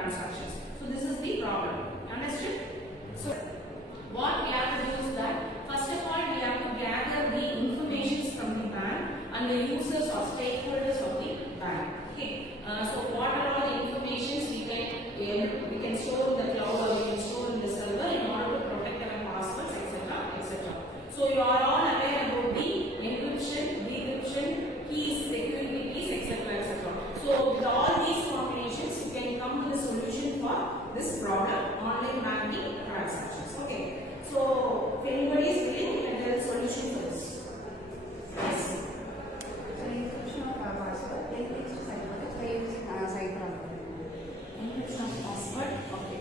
transactions. So this is the problem. Understood? So what we have to do is that first of all we have to gather the information from the bank and the users or stakeholders of the bank. Okay. So what are all the information we can store in the cloud or we can store in the server in order to protect our passwords, etc., etc. So you are all aware about the encryption, decryption, keys, security keys, etc., etc. So with all these combinations, you can come to the solution for this problem: online banking transactions. Okay. So if anybody is willing, you can tell the solution for this. Yes. So encryption of password, plain text to ciphertext by using cipher. Encryption of password. Okay.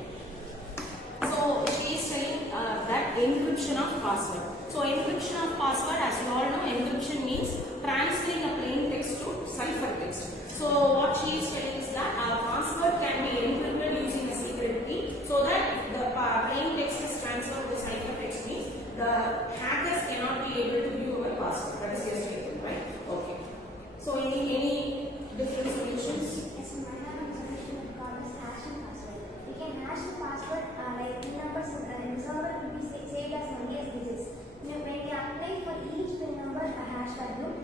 So she is saying that encryption of password. So encryption of password, as you all know, encryption means transferring a plain text to ciphertext. So what she is telling is that our password can be encrypted using a secret key, so that if the plain text is transferred to ciphertext means the hackers cannot be able to view our password. That is your statement, right? Okay. So any different solutions? Yes, so my solution called as hashing password. We can hash the password like PIN numbers in the server will be saved as only as digits. When we apply for each PIN number a hash value,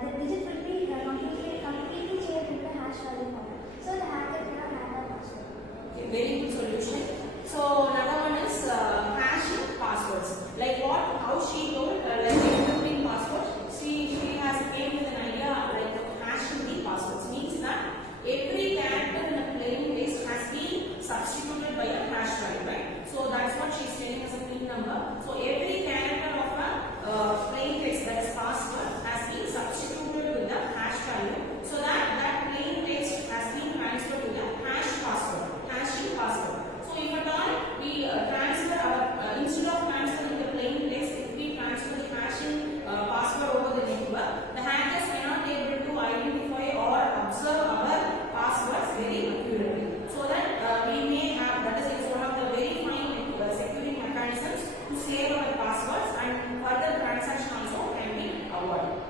the digit will be completely changed into the hash value format. So the hacker cannot hack the password. Okay, very good solution. So another one is hashing passwords. Like what? How she told like encrypting passwords. She has came with an idea like hashing the passwords means that every character in a plain text has been substituted by a hash value, right? So that's what she's telling us a PIN number. So every character of a plain text, that is password, has been substituted with the hash value, so that plain text has been transferred to the hash password, hashing password. So if at all we transfer our instead of transferring the plain text, if we transfer the hashing password over the network, the hackers cannot be able to identify or observe our passwords very accurately. So that we may have, that is one of the very fine security mechanisms to save our passwords, and further transaction also can be avoided.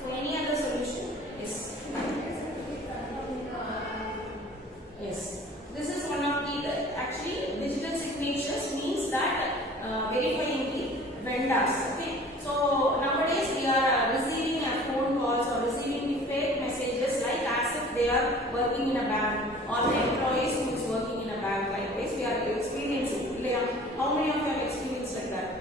So any other solution? Yes. Yes. This is one of the actually digital signatures means that verifying the vendors. Okay. So nowadays we are receiving phone calls or receiving the fake messages like as if they are working in a bank, or the employees who is working in a bank. Like this we are experiencing. How many of you have experienced like that?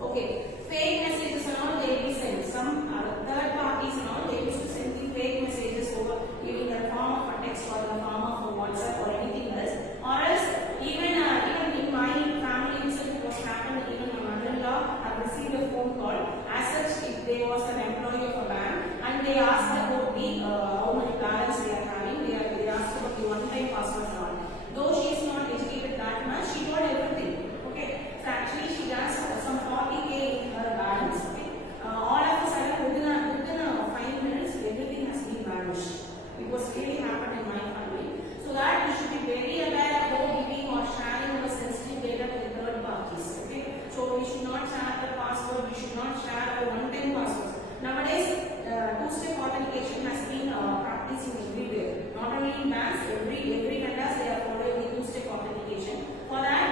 Okay. Fake messages and all they will be sent. Some third parties and all they used to send the fake messages over in the form of a text or the form of a WhatsApp or anything else. Or else even in my family incident was happened, even my mother-in-law have received a phone call as such if they was an employee of a bank and they asked about the how many balance they are having. They asked about the one-time passwords and all. Though she is not educated that much, she told everything. Okay. So actually she does some 40k in her balance. Okay. All of a sudden within 5 minutes everything has been vanished. It was really happened in my family. So that we should be very aware about giving or sharing our sensitive data with third parties. Okay. So we should not share the password. We should not share our one-time passwords. Nowadays, two-step authentication has been practiced everywhere. Not only in banks, every vendors they are following the two-step authentication. For that,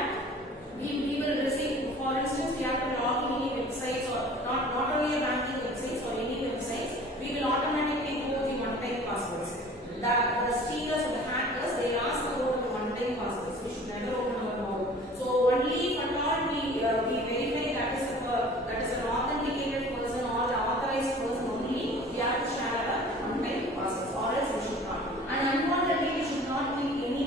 we will receive. For instance, we have to log in any websites or not only a banking websites or any websites. We will automatically go the one-time passwords. The stealers or the hackers they ask about the one-time passwords. We should never open our mouth. So only if at all we verify that is an authenticated person or the authorized person only, we have to share our one-time passwords, or else we should not. And unwantedly we should not click any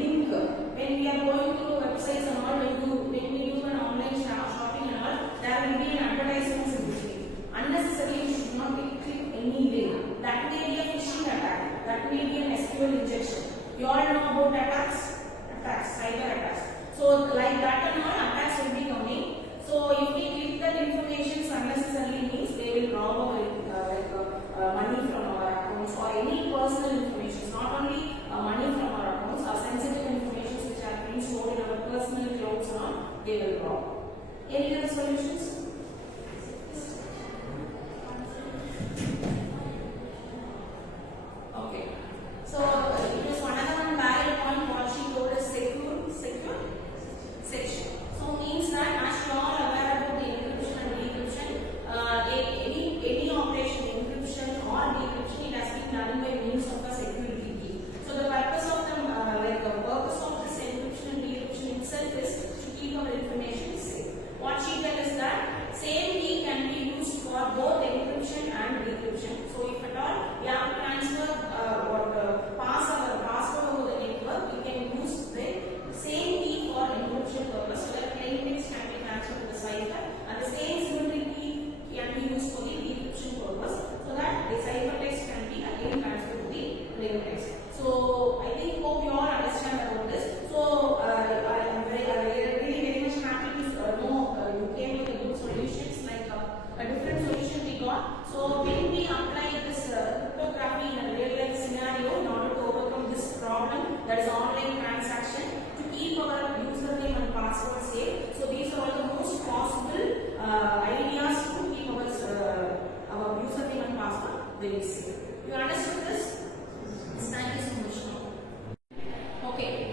link when we are going to websites and all. When we do an online shopping and all, there will be an advertisement in between. Unnecessarily we should not click any link. That may be a phishing attack. That may be an SQL injection. You all know about attacks, cyber attacks. So like that and all attacks will be coming. So if we click that information unnecessarily means they will rob our money from our accounts or any personal information. Not only money